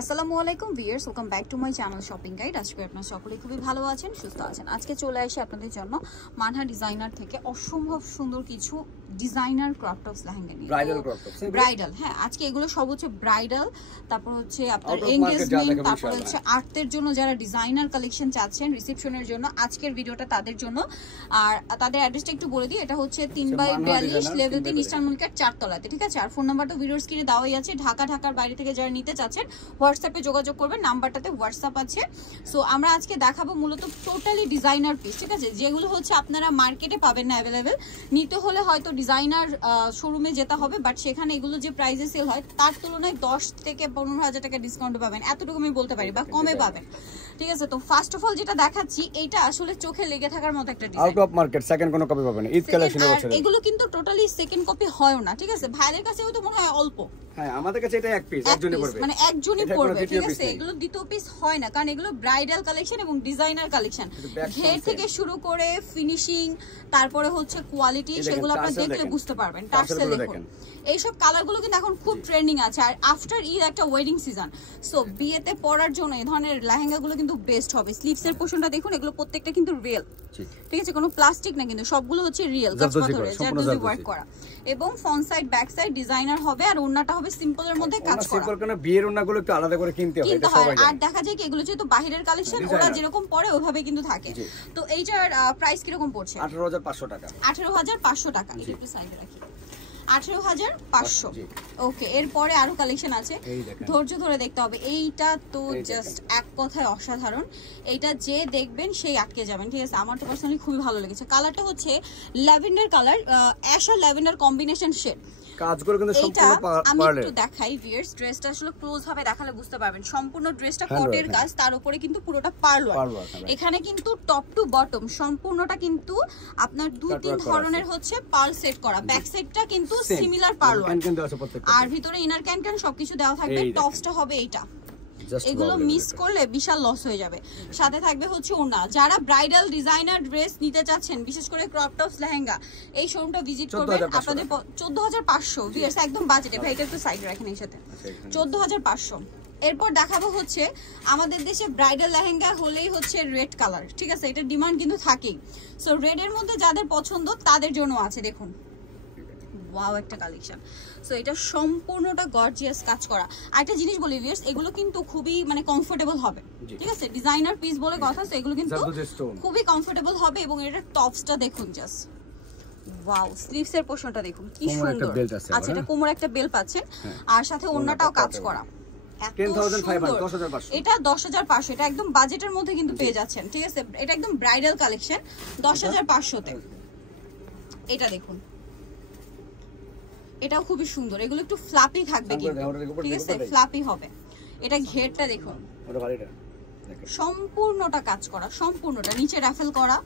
আসসালামু আলাইকুম viewers, welcome back to my channel shopping guide. আজকে আপনারা সকলে খুবই ভালো আছেন, সুস্থ আছেন। আজকে চলে আসি আপনাদের জন্য মানহা ডিজাইনার থেকে অসম্ভব সুন্দর কিছু ডিজাইনার ক্রপ টপস লেহেঙ্গা নিয়ে। ব্রাইডাল, হ্যাঁ আজকে এগুলো সব হচ্ছে ব্রাইডাল, তারপর হচ্ছে আপনার এনগেজমেন্ট, তারপর হচ্ছে আর্টের জন্য যারা ডিজাইনার কালেকশন চাচ্ছেন রিসেপশনের জন্য, আজকের ভিডিওটা তাদের জন্য। আর তাদের অ্যাড্রেসটা একটু বলে দিই, এটা হচ্ছে 3/42 লেভেল 3 ইস্টার্ন মার্কেট 4 তলাতে, ঠিক আছে। আর ফোন নাম্বারটা ভিডিওর স্ক্রিনে দেওয়াই আছে। ঢাকার বাইরে থেকে যারা নিতে চাচ্ছেন হোয়াটসঅ্যাপে যোগাযোগ করবেন, নাম্বারটাতে হোয়াটসঅ্যাপ আছে। সো আমরা আজকে দেখাবো মূলত টোটালি ডিজাইনার পিস, ঠিক আছে, যেগুলো হচ্ছে আপনারা মার্কেটে পাবেন না অ্যাভেলেবেল। নিতে হলে হয়তো ডিজাইনার শোরুমে যেতে হবে, বাট সেখানে এগুলো যে প্রাইসে সেল হয় তার তুলনায় 10 থেকে 15,000 টাকা ডিসকাউন্ট পাবেন, এতটুকু আমি বলতে পারি, বা কমে পাবেন, ঠিক আছে। তো ফার্স্ট অফ অল যেটা দেখাচ্ছি, এইটা আসলে চোখে লেগে থাকার মতো একটা design. Out of market second কোনো কপি পাবেন না, ঈদ কালেকশনে বছরে এগুলো কিন্তু টোটালি সেকেন্ড কপি হয়ও না, ঠিক আছে। ভাইয়ের কাছে হয়তো মনে হয় অল্প, হ্যাঁ আমাদের কাছে এটা এক পিস, একজনই পড়বে, মানে একজনই পড়বে, ঠিক আছে। এগুলো দ্বিতীয় পিস হয় না, কারণ এগুলো ব্রাইডাল কালেকশন এবং ডিজাইনার কালেকশন। ঘের থেকে শুরু করে ফিনিশিং, তারপরে হচ্ছে কোয়ালিটি, সেগুলো আপনারা দেখলে বুঝতে পারবেন। টার্সেল দেখুন, এইসব কালারগুলো কিন্তু এখন খুব ট্রেন্ডিং আছে। আর আফটার ঈদ একটা ওয়েডিং সিজন, সো বিয়েতে পরার জন্য এই ধরনের লেহেঙ্গাগুলো কিন্তু বেস্ট হবে। স্লিভসের পোরশনটা দেখুন, এগুলো প্রত্যেকটা কিন্তু রিয়েল, ঠিক আছে, কোনো প্লাস্টিক না, কিন্তু সবগুলো হচ্ছে রিয়েল কাজপাথরে জারদোজি ওয়ার্ক করা। এবং front side back side designer হবে, আর ওন্নাটা হবে সিম্পলের মধ্যে কাজ করা। সিম্পল কেন, বিয়ের ওন্নাগুলো একটু আলাদা করে কিনতে হয়, এটা সবাই জানে। আর দেখা যায় কি এগুলো যেহেতু বাহিরের কালেকশন, ওরা যেরকম পরে ওইভাবে কিন্তু থাকে। তো এইটার প্রাইস কি রকম পড়ছে? 18,500 টাকা। 18,500 টাকা। এটা একটু সাইডে রাখি, 18,500। ওকে, এরপরে আরো কালেকশন আছে, ধৈর্য ধরে দেখতে হবে। এইটা তো জাস্ট এক কথায় অসাধারণ, এইটা যে দেখবেন সেই আটকে যাবেন, ঠিক আছে। আমার তো পার্সোনালি খুবই ভালো লেগেছে। কালারটা হচ্ছে ল্যাভেন্ডার কালার, অ্যাশ আর ল্যাভেন্ডার কম্বিনেশন শেড। কাজগুলো কিন্তু সম্পূর্ণ পার্লার। আমি একটু দেখাই ভিউয়ার্স, ড্রেসটা আসলে ক্লোজ ভাবে দেখালে বুঝতে পারবেন। সম্পূর্ণ ড্রেসটা কটের কাজ, তার উপরে কিন্তু পুরোটা পার্লার। এখানে কিন্তু টপ টু বটম সম্পূর্ণটা কিন্তু আপনার 2-3 ধরনের হচ্ছে পার্ল সেট করা। ব্যাক সাইডটা কিন্তু সিমিলার পার্লার, আর ভিতরে ইনার ক্যান সবকিছু দেওয়া থাকবে। টপসটা হবে এইটা, এগুলো মিস করলে বিশাল লস হয়ে যাবে। সাথে থাকবে হচ্ছে ওড়না। যারা ব্রাইডাল ডিজাইনার ড্রেস নিতে চাচ্ছেন, বিশেষ করে ক্রপ টপস লেহেঙ্গা, এই শোরুমটা ভিজিট করবেন। আপনাদের 14,500 ভিউয়ার্স, একদম বাজেটে। ভাই এটা একটু সাইড রাখেন এই সাথে, 14,500। এরপর দেখাবো হচ্ছে আমাদের দেশে ব্রাইডাল লেহেঙ্গা হলেই হচ্ছে রেড কালার, ঠিক আছে, এটা ডিমান্ড কিন্তু থাকেই। সো রেড এর মধ্যে যাদের পছন্দ তাদের জন্য আছে, দেখুন ওয়াও একটা কালেকশন। সো এটা সম্পূর্ণটা গর্জিয়াস কাজ করা। আর একটা জিনিস বলি ভিউয়ার্স, এগুলো কিন্তু খুবই মানে কমফোর্টেবল হবে, ঠিক আছে। ডিজাইনার পিস বলে কথা, সো এগুলো কিন্তু খুবই কমফোর্টেবল হবে। এবং এটার টপসটা দেখুন জাস্ট ওয়াও, স্লিভস এর পোরশনটা দেখুন কি সুন্দর। আচ্ছা, এটা কোমরে একটা বেল পাচ্ছেন, আর সাথে ওড়নাটাও কাজ করা। 10,500 এটা 10,500, এটা একদম বাজেটের মধ্যে কিন্তু পেয়ে যাচ্ছেন, ঠিক আছে। এটা একদম ব্রাইডাল কালেকশন 10,500 তে। এটা দেখুন, এটাও খুবই সুন্দর। এগুলো একটু ফ্লাপি থাকবে কিন্তু, ঠিক আছে, ফ্লাপি হবে। এটা ঘেরটা দেখুন, সম্পূর্ণটা কাজ করা, সম্পূর্ণটা নিচে রাফেল করা,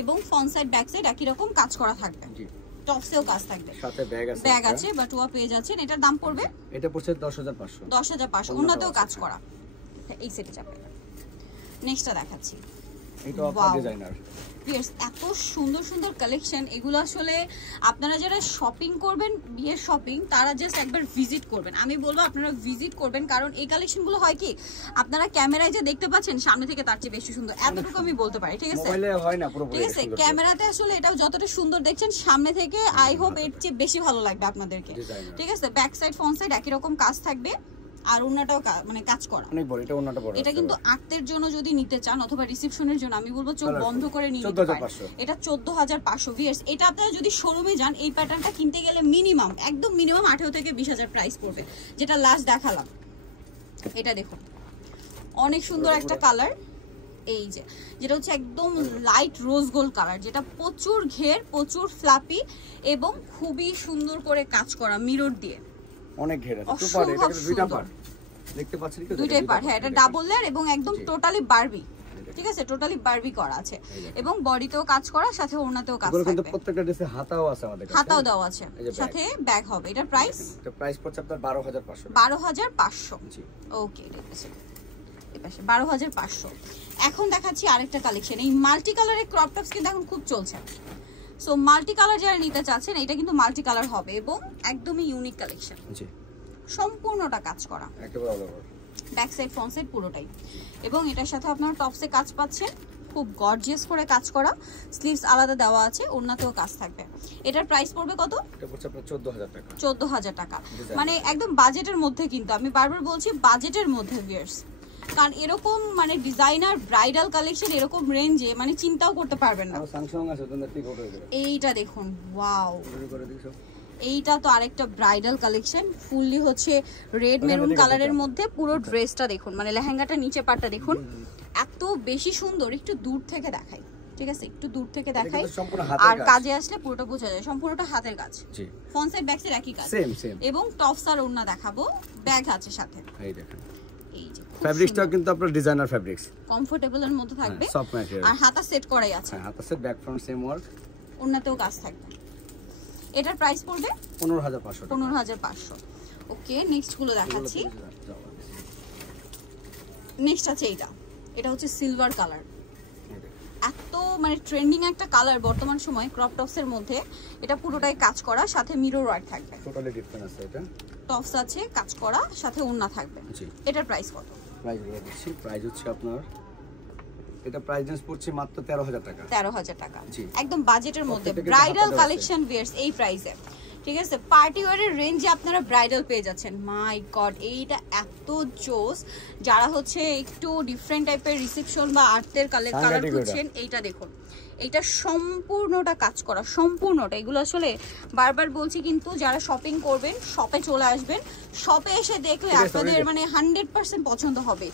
এবং ফ্রন্ট সাইড ব্যাক সাইড একই রকম কাজ করা থাকবে। টপসেও কাজ থাকবে, সাথে ব্যাগ আছে, বাট ওয়া পেয়ে যাচ্ছেন। এটার দাম পড়বে, এটা পড়ছে 10,500। 10,500, ওন্নাতেও কাজ করা। এই সেটে যাবে। নেক্সটটা দেখাচ্ছি, এটা ডিজাইনার। এত সুন্দর সুন্দর কালেকশন। এগুলো আসলে আপনারা যারা শপিং করবেন, বিয়ের শপিং, তারা জাস্ট একবার ভিজিট করবেন। আমি বলবো আপনারা ভিজিট করবেন, কারণ এই কালেকশনগুলো হয় কি আপনারা ক্যামেরায় যে দেখতে পাচ্ছেন সামনে থেকে তার চেয়ে বেশি সুন্দর, এতটুকু আমি বলতে পারি, ঠিক আছে। মোবাইলে হয় না পুরোপুরি, ঠিক আছে। ক্যামেরাতে আসলে এটাও যতটা সুন্দর দেখছেন, সামনে থেকে আই হোপ এর চেয়ে বেশি ভালো লাগবে আপনাদেরকে, ঠিক আছে। ব্যাক সাইড ফ্রন্ট সাইড একই রকম কাজ থাকবে, আর ওন্নাটাও মানে কাজ করা অনেক বড়। এটা ওন্নাটা বড়। এটা কিন্তু আর্টের জন্য যদি নিতে চান অথবা রিসেপশনের জন্য, আমি বলবো চোখ বন্ধ করে নিতে পারেন। এটা 14,500 ভিউয়ার্স। এটা আপনারা যদি শোরুমে যান, এই প্যাটার্নটা কিনতে গেলে মিনিমাম, একদম মিনিমাম 18 থেকে 20,000 প্রাইস পড়বে, যেটা লাস্ট দেখালাম। এটা দেখুন, অনেক সুন্দর একটা কালার, এই যে যেটা হচ্ছে একদম লাইট রোজ গোল্ড কালার, যেটা প্রচুর ঘের, প্রচুর ফ্লাপি, এবং খুবই সুন্দর করে কাজ করা মিরর দিয়ে। অনেক ঘের আছে, এটা দুইটা পার্ট দেখতে পাচ্ছেন, দুইটাই পার্ট, হ্যাঁ। এটা ডাবল লেয়ার এবং একদম টোটালি বারবি, ঠিক আছে, টোটালি বারবি করা আছে, এবং বডিতেও কাজ করা, সাথে ওড়নাতেও কাজ থাকবে। কিন্তু প্রত্যেকটা ড্রেসে হাতাও আছে আমাদের কাছে, হাতাও দেওয়া আছে, সাথে ব্যাগ হবে। এটার প্রাইস, এটা প্রাইস পড়ছে আপনার 12,500। 12,500, জি। ওকে, এটা আছে এই পাশে 12,500। এখন দেখাচ্ছি আরেকটা কালেকশন। এই মাল্টি কালারের ক্রপ টপস কিন্তু এখন খুব চলছে। সো মাল্টি কালার যারা নিতে চাচ্ছেন, এটা কিন্তু মাল্টি কালার হবে, এবং একদমই ইউনিক কালেকশন, জি। সম্পূর্ণটা কাজ করা, একেবারে ব্যাক সাইড ফ্রন্ট সাইড পুরোটাই। এবং এটার সাথে আপনারা টপসে কাজ পাচ্ছেন, খুব গর্জিয়াস করে কাজ করা, স্লিভস আলাদা দেওয়া আছে, ওড়নাতেও কাজ থাকবে। এটার প্রাইস পড়বে কত? এটা পড়ছে আপনার 14000 টাকা। 14000 টাকা, মানে একদম বাজেটের মধ্যে। কিন্তু আমি বারবার বলছি বাজেটের মধ্যে ভিউয়ার্স, কারণ এরকম মানে ডিজাইনার ব্রাইডাল কালেকশন এরকম রেঞ্জে মানে চিন্তাও করতে পারবেন না। এইটা দেখুন, ওয়াও, এইটা তো আরেকটা ব্রাইডাল কালেকশন, ফুললি হচ্ছে রেড মেরুন কালারের মধ্যে। পুরো ড্রেসটা দেখুন, মানে লেহেঙ্গাটা নিচে পাটটা দেখুন, এত বেশি সুন্দর। একটু দূর থেকে দেখাই, ঠিক আছে, একটু দূর থেকে দেখাই, আর কাজে আসলে পুরোটা বোঝা যায়। সম্পূর্ণটা হাতের কাজ, ফ্রন্ট সাইড ব্যাক সাইড একই কাজ, এবং টপস আর ওড়না দেখাবো, ব্যাগ আছে সাথে। এই দেখেন, এই যে ফেব্রিক্সটা কিন্তু আপনার ডিজাইনার ফেব্রিক্স, কমফোর্টেবল এর মধ্যে থাকবে, সফট ম্যাটেরিয়াল, আর হাতা সেট করাই আছে। হ্যাঁ, হাতা set, back front same work, ওড়নাতেও কাজ থাকবে। এটার প্রাইস পড়বে 15500 টাকা। 15500। ওকে, নেক্সট গুলো দেখাচ্ছি। নেক্সট আছে এইটা, এটা হচ্ছে সিলভার কালার, এত মানে ট্রেন্ডিং একটা কালার বর্তমান সময় ক্রপ টপস এর মধ্যে। এটা পুরোটাই কাজ করা, সাথে মিরর ওয়ার্ক থাকবে, টোটালি ডিফারেন্ট আছে। এটা টপস আছে কাজ করা, সাথে ওড়না থাকবে। এটার প্রাইস কত? প্রাইস বলে দিচ্ছি, প্রাইস হচ্ছে আপনার, এটা প্রাইস রেঞ্জ পড়ছে মাত্র 13000 টাকা। 13000 টাকা, একদম বাজেটের মধ্যে ব্রাইডাল কালেকশন ভিউয়ার্স এই প্রাইসে, ঠিক আছে। পার্টি ওয়্যারের রেঞ্জে আপনারা ব্রাইডাল পেয়ে যাচ্ছেন। মাই গড, এইটা এত জোস। যারা হচ্ছে একটু ডিফারেন্ট টাইপের রিসেপশন বা আর্টের কালার খুঁজছেন, এইটা দেখুন, এইটা সম্পূর্ণটা কাজ করা, সম্পূর্ণটা। এগুলো আসলে বারবার বলছি, কিন্তু যারা শপিং করবেন শপে চলে আসবেন, শপে এসে দেখলে আপনাদের মানে 100% পছন্দ হবে।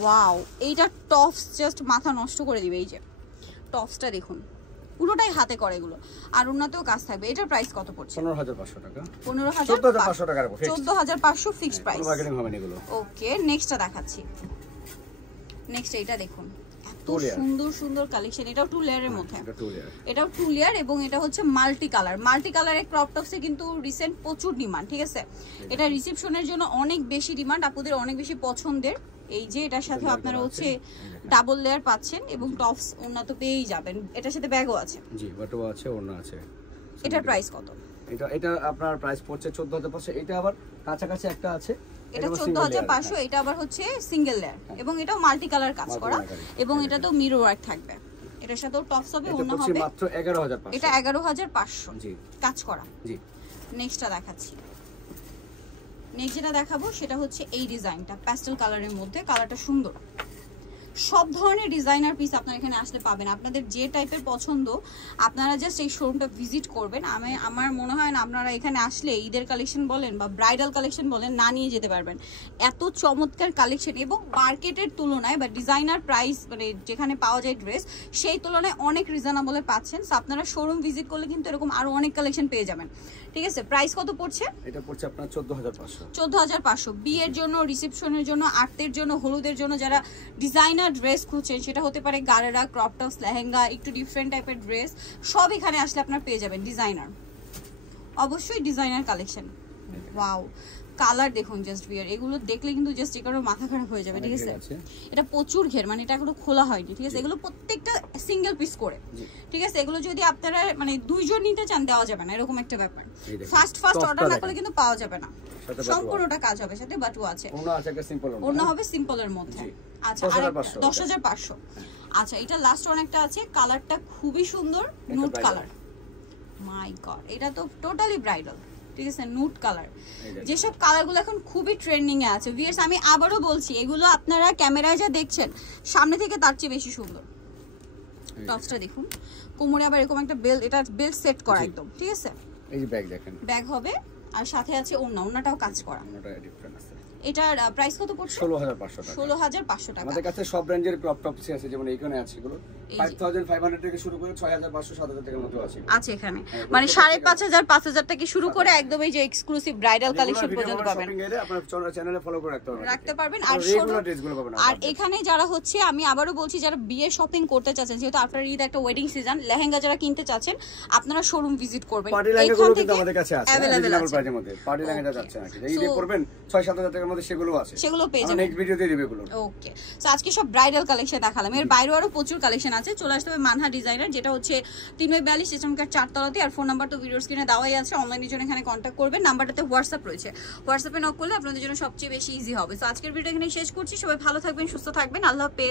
ওয়াও, এইটা টপস জাস্ট মাথা নষ্ট করে দিবে। এই যে টপসটা দেখুন, পুরোটাই হাতে করে এগুলো, আর ওড়নাতেও কাজ থাকবে। এটার প্রাইস কত পড়ছে? 15500 টাকা। 14500 টাকা, 14500 ফিক্সড প্রাইস। কোনো বার্গেনিং হবে না এগুলো। ওকে, নেক্সটটা দেখাচ্ছি। নেক্সট এইটা দেখুন, এত সুন্দর সুন্দর কালেকশন। এটাও 2 লেয়ারের মধ্যে, এটাও 2 লেয়ার, এবং এটা হচ্ছে মাল্টি কালার। মাল্টি কালারের ক্রপ টপসে কিন্তু রিসেন্ট প্রচুর ডিমান্ড, ঠিক আছে। এটা রিসেপশনের জন্য অনেক বেশি ডিমান্ড, আপুদের অনেক বেশি পছন্দের। এই যে এটার সাথে আপনারা হচ্ছে ডাবল লেয়ার পাচ্ছেন, এবং টপস ওড়না তো পেয়েই যাবেন। এটার সাথে ব্যাগও আছে, জি, বাটও আছে, ওড়না আছে। এটার প্রাইস কত? এটা আপনার প্রাইস পড়ছে 14500। এটা আবার কাছাকাছি একটা আছে, এটা 14500। এটা আবার হচ্ছে সিঙ্গেল লেয়ার, এবং এটাও মাল্টি কালার কাজ করা, এবং এটা তো মিরর ওয়ার্ক থাকবে। এটার সাথেও টপস হবে, ওড়না হবে, মাত্র 11500। এটা 11500, জি, কাজ করা। জি, নেক্সটটা দেখাচ্ছি। নেক্সট যেটা দেখাবো সেটা হচ্ছে এই ডিজাইনটা, প্যাস্টেল কালারের মধ্যে। কালারটা সুন্দর, সব ধরনের ডিজাইনার পিস আপনারা এখানে আসলে পাবেন। আপনাদের যে টাইপের পছন্দ আপনারা জাস্ট এই শোরুমটা ভিজিট করবেন। আমার মনে হয় না আপনারা এখানে আসলে ঈদের কালেকশন বলেন বা ব্রাইডাল কালেকশন বলেন না নিয়ে যেতে পারবেন। এত চমৎকার কালেকশন, এবং মার্কেটের তুলনায় বা ডিজাইনার প্রাইস মানে যেখানে পাওয়া যায় ড্রেস, সেই তুলনায় অনেক রিজনেবলে পাচ্ছেন। সো আপনারা শোরুম ভিজিট করলে কিন্তু এরকম আরো অনেক কালেকশন পেয়ে যাবেন, ঠিক আছে। প্রাইস কত পড়ছে? এটা পড়ছে আপনার 14500। 14500 বিয়ের জন্য, রিসেপশনের জন্য, আর্টের জন্য, হলুদের জন্য যারা ডিজাইনার ড্রেস খুঁজছেন, সেটা হতে পারে গারারা, ক্রপ টপস, লেহেঙ্গা, একটু ডিফারেন্ট টাইপের ড্রেস, সব এখানে আসলে আপনারা পেয়ে যাবেন। ডিজাইনার, অবশ্যই ডিজাইনার কালেকশন। ওয়াও, কালার দেখুন জাস্ট ভিয়ার, এগুলো দেখলে কিন্তু জাস্ট এগুলো মাথা খারাপ হয়ে যাবে, ঠিক আছে। এটা প্রচুর ঘের, মানে এটা এখনো খোলা হয়নি, ঠিক আছে। এগুলো প্রত্যেকটা সিঙ্গেল পিস করে, ঠিক আছে। এগুলো যদি আপনারা মানে 2 জন নিতে চান দেওয়া যাবে না, এরকম একটা ব্যাপার। ফার্স্ট অর্ডার না করলে কিন্তু পাওয়া যাবে না। সম্পূর্ণটা কাজ হবে, সাথে বাটু আছে, ওড়না আছে, একটা সিম্পল ওড়না হবে সিম্পলের মধ্যে। আচ্ছা, 10500। আচ্ছা, এটা লাস্ট অনেকটা আছে, কালারটা খুবই সুন্দর, নুট কালার। মাই গড, এটা তো টোটালি ব্রাইডাল, ঠিক আছে, নুট কালার। যেসব কালারগুলো এখন খুবই ট্রেন্ডিং এ আছে ভিউয়ার্স, আমি আবারও বলছি, এগুলো আপনারা ক্যামেরায় যা দেখছেন সামনে থেকে তার চেয়ে বেশি সুন্দর। টপসটা দেখুন, কোমরে আবার এরকম একটা বেল্ট, এটা বেল্ট সেট করা একদম, ঠিক আছে। এই যে ব্যাগ দেখেন, ব্যাগ হবে, আর সাথে আছে ওড়নাটাও কাজ করা। ওড়নাটা ডিফারেন্ট আছে। এটার প্রাইস কত পড়ছে? 16500 টাকা। 16500 টাকা। আমাদের কাছে সব রেঞ্জের ক্রপ টপস আছে, যেমন এইখানে আছে এগুলো 5500 থেকে শুরু করে 6500 7000 টাকার মতো আছে। আছে এখানে, মানে 5500 5000 থেকে শুরু করে একদম এই যে এক্সক্লুসিভ ব্রাইডাল কালেকশন পর্যন্ত পাবেন। আপনারা চ্যানেলে ফলো করে রাখতে পারবেন। আর রেগুলার ড্রেসগুলো পাবেন। আর এখানে যারা হচ্ছে, আমি আবারও বলছি, যারা বিয়ে শপিং করতে চাচ্ছেন, যেহেতু আফটার ঈদ একটা ওয়েডিং সিজন, লেহেঙ্গা যারা কিনতে চাচ্ছেন, আপনারা শোরুম ভিজিট করবেন। পার্টি লেহেঙ্গাগুলো কিন্তু আমাদের কাছে আছে রিজনেবল প্রাইসের মধ্যে। পার্টি লেহেঙ্গা যাচ্ছে নাকি ঈদে পরবেন 6-7 হাজার টাকার মধ্যে সেগুলো আছে, সেগুলো পেয়ে যাবেন নেক্সট ভিডিওতে রিভিউ করব। ওকে, সো আজকে সব ব্রাইডাল কালেকশন দেখালাম, এর বাইরেও আরো প্রচুর কালেকশন আছে। চলে আসতে হবে মানহা ডিজাইনার, যেটা হচ্ছে 3/42 স্টেশনকার 4 তলাতে। আর ফোন নাম্বার তো ভিডিও স্ক্রিনে দেওয়াই আছে, অনলাইনের জন্য এখানে কন্ট্যাক্ট করবেন। নাম্বারটাতে হোয়াটসঅ্যাপ রয়েছে, হোয়াটসঅ্যাপে নক করলে আপনাদের জন্য সবচেয়ে বেশি ইজি হবে। সো আজকের ভিডিও এখানে শেষ করছি, সবাই ভালো থাকবেন, সুস্থ থাকবেন, আল্লাহ হাফেজ।